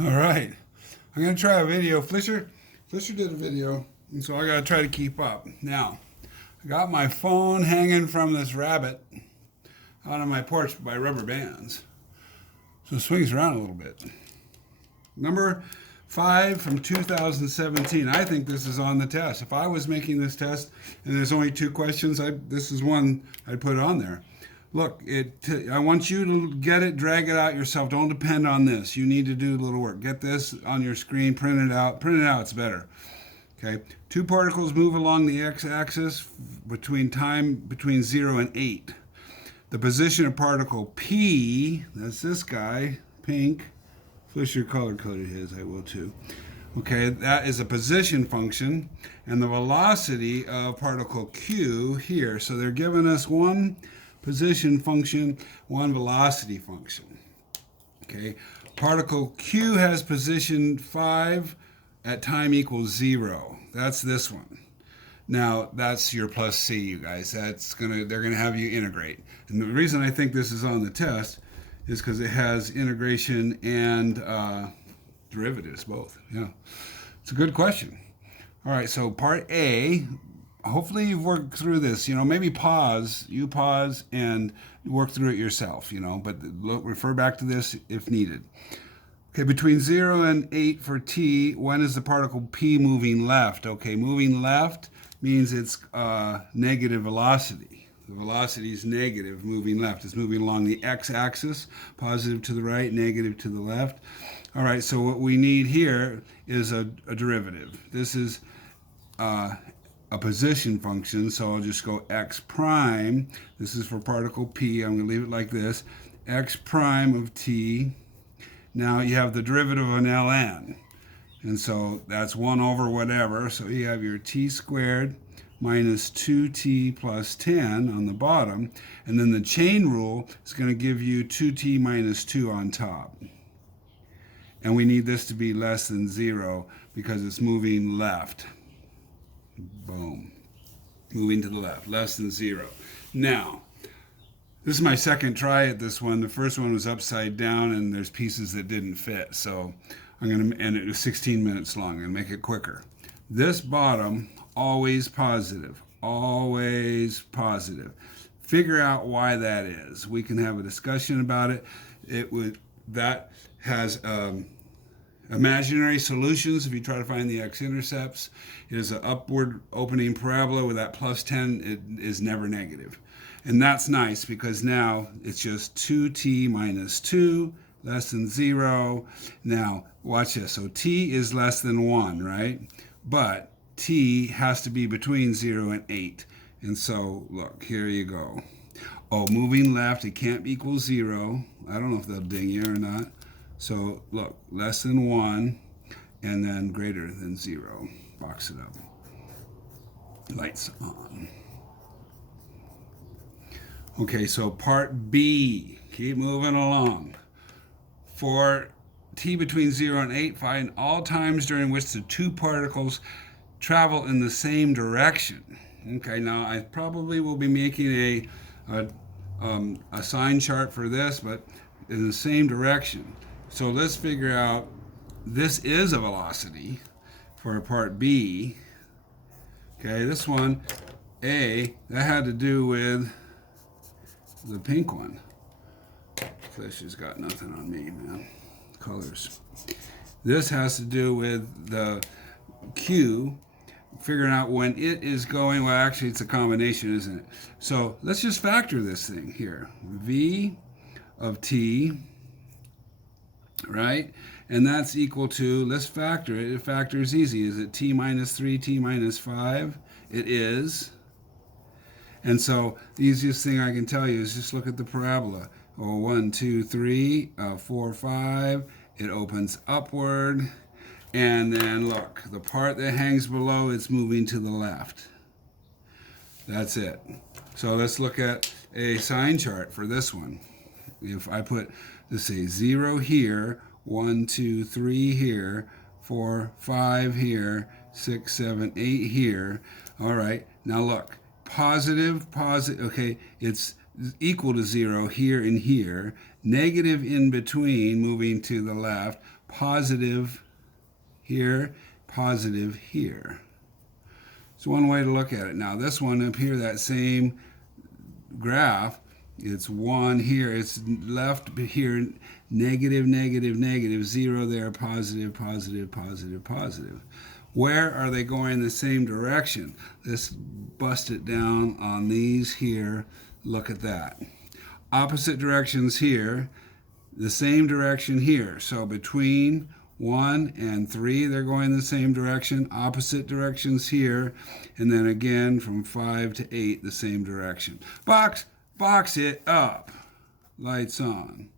All right. I'm going to try a video. Flisher did a video, and so I got to try to keep up. Now, I got my phone hanging from this rabbit out on my porch by rubber bands. So it swings around a little bit. Number 5 from 2017. I think this is on the test. If I was making this test and there's only 2 questions, this is one I'd put on there. Look, I want you to get it, drag it out yourself. Don't depend on this. You need to do a little work. Get this on your screen, print it out. Print it out, it's better. Okay, 2 particles move along the x-axis between 0 and 8. The position of particle P, that's this guy, pink. Flisher color-coded his, I will too. Okay, that is a position function, and the velocity of particle Q here. So they're giving us one position function, one velocity function. Okay, particle Q has position 5 at time equals 0. That's this one. Now that's your plus C, you guys. They're gonna have you integrate. And the reason I think this is on the test is because it has integration and derivatives both. Yeah, it's a good question. All right, so part A. Hopefully you've worked through this. Maybe pause and work through it yourself. But refer back to this if needed. Okay, between 0 and 8 for T, when is the particle P moving left? Okay, moving left means it's negative velocity. The velocity is negative, moving left. It's moving along the x-axis, positive to the right, negative to the left. All right, so what we need here is a derivative. This is a position function, so I'll just go x prime. This is for particle P. I'm going to leave it like this. X prime of T. Now you have the derivative of an ln. And so that's 1 over whatever. So you have your t squared minus 2t plus 10 on the bottom. And then the chain rule is going to give you 2t minus 2 on top. And we need this to be less than 0 because it's moving left. Boom. Moving to the left, less than 0. Now, this is my second try at this one. The first one was upside down and there's pieces that didn't fit. So and it was 16 minutes long and make it quicker. This bottom, always positive, always positive. Figure out why that is. We can have a discussion about it. That has imaginary solutions if you try to find the x-intercepts. It is an upward opening parabola with that plus 10. It is never negative. And that's nice because now it's just 2t minus 2 less than 0. Now, watch this. So t is less than 1, right? But t has to be between 0 and 8. And so, look, here you go. Oh, moving left, it can't equal 0. I don't know if they'll ding you or not. So, look, less than 1 and then greater than 0. Box it up. Lights on. Okay, so part B. Keep moving along. For t between 0 and 8, find all times during which the 2 particles travel in the same direction. Okay, now I probably will be making a sign chart for this, but in the same direction. So let's figure out, this is a velocity for part B. Okay, this one, A, that had to do with the pink one. Flash has got nothing on me, man. Colors. This has to do with the Q, figuring out when it is going. Well, actually, it's a combination, isn't it? So let's just factor this thing here. V of T, right? And that's equal to, let's factor it. It factors easy. Is it T minus 3, T minus 5? It is. And so the easiest thing I can tell you is just look at the parabola. 1, 2, 3, 4, 5. It opens upward. And then look, the part that hangs below, it's moving to the left. That's it. So let's look at a sign chart for this one. If I put, let's say, 0 here, 1, 2, 3 here, 4, 5 here, 6, 7, 8 here. All right, now look, positive, okay, it's equal to 0 here and here, negative in between, moving to the left, positive here, positive here. It's one way to look at it. Now this one up here, that same graph, it's 1 here, it's left here, negative, negative, negative, 0 there, positive, positive, positive, positive. Where are they going the same direction? Let's bust it down on these here. Look at that. Opposite directions here, the same direction here. So between 1 and 3, they're going the same direction. Opposite directions here. And then again from 5 to 8, the same direction. Box it up. Lights on.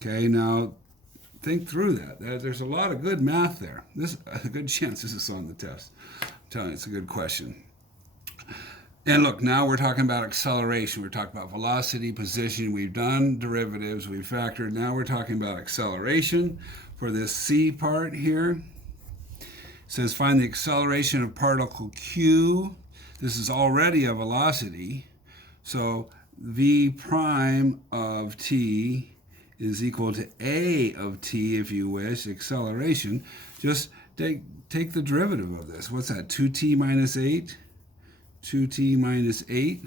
Okay, now think through that. There's a lot of good math there. A good chance this is on the test. I'm telling you, it's a good question. And look, now we're talking about acceleration. We're talking about velocity, position. We've done derivatives. We've factored. Now we're talking about acceleration for this C part here. It says find the acceleration of particle Q. This is already a velocity. So V prime of T is equal to A of T, if you wish, acceleration. Just take the derivative of this. What's that, 2T minus 8? 2T minus 8.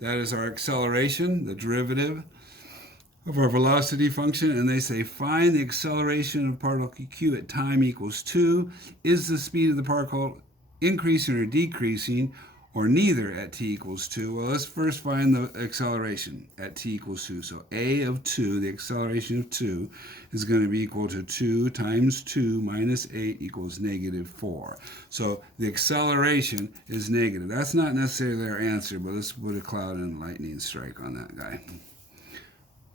That is our acceleration, the derivative of our velocity function. And they say find the acceleration of particle Q at time equals 2. Is the speed of the particle increasing or decreasing, or neither at t equals 2? Well, let's first find the acceleration at t equals 2. So a of 2, the acceleration of 2, is going to be equal to 2 times 2 minus 8 equals negative 4. So the acceleration is negative. That's not necessarily our answer, but let's put a cloud and lightning strike on that guy.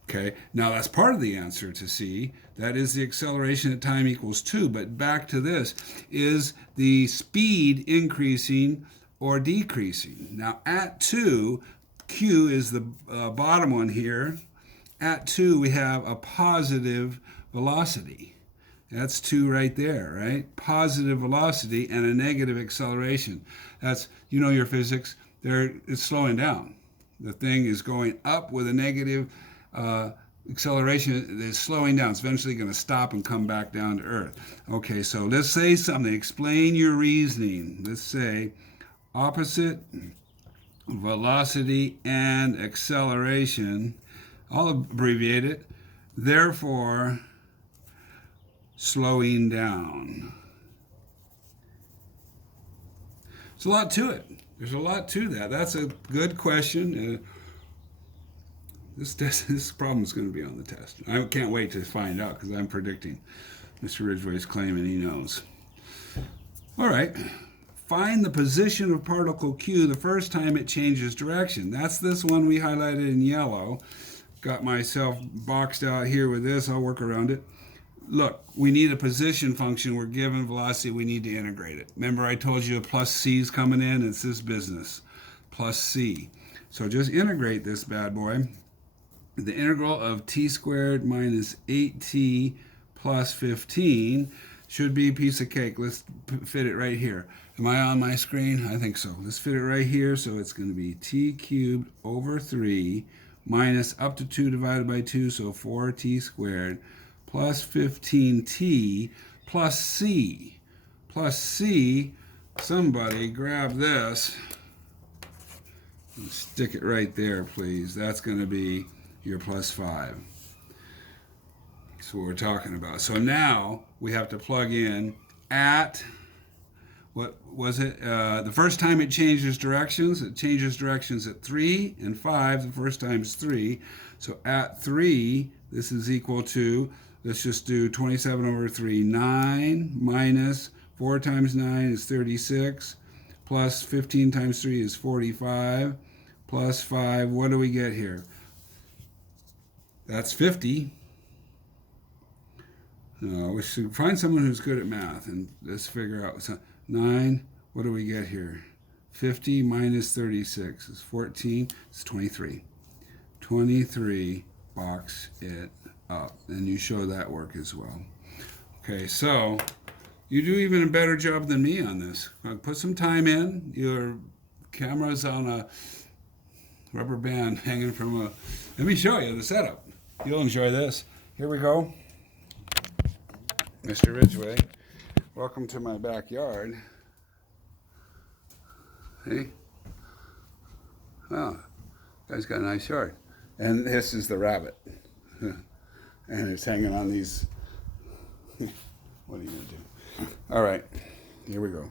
Okay, now that's part of the answer to C. That is the acceleration at time equals 2. But back to this, is the speed increasing or decreasing? Now at 2, Q is the bottom one here. At 2, we have a positive velocity. That's 2 right there, right? Positive velocity and a negative acceleration. That's, you know your physics, it's slowing down. The thing is going up with a negative acceleration. Is slowing down. It's eventually going to stop and come back down to Earth. Okay, so let's say something. Explain your reasoning. Let's say opposite velocity and acceleration, I'll abbreviate it, therefore slowing down. There's a lot to it. There's a lot to that. That's a good question. This problem is going to be on the test. I can't wait to find out because I'm predicting. Mr. Ridgway's claiming he knows. All right. Find the position of particle Q the first time it changes direction. That's this one we highlighted in yellow. Got myself boxed out here with this. I'll work around it. Look, we need a position function. We're given velocity. We need to integrate it. Remember I told you a plus C is coming in? It's this business. Plus C. So just integrate this bad boy. The integral of t squared minus 8t plus 15 should be a piece of cake. Let's fit it right here. Am I on my screen? I think so. Let's fit it right here. So it's going to be t cubed over 3 minus up to 2 divided by 2, so 4t squared, plus 15t plus c. Plus c, somebody grab this and stick it right there, please. That's going to be your plus 5. That's what we're talking about. So now we have to plug in at, what was it? The first time it changes directions at 3 and 5. The first time is 3. So at 3, this is equal to, let's just do 27 over 3. 9 minus 4 times 9 is 36. Plus 15 times 3 is 45. Plus 5, what do we get here? That's 50. We should find someone who's good at math and let's figure out. So 9, what do we get here? 50 minus 36 is 14. It's 23. 23, box it up. And you show that work as well. Okay, so you do even a better job than me on this. Put some time in. Your camera's on a rubber band hanging from a... Let me show you the setup. You'll enjoy this. Here we go. Mr. Ridgway, welcome to my backyard. See? Oh, guy's got a nice yard. And this is the rabbit. And it's hanging on these. What are you going to do? All right, here we go.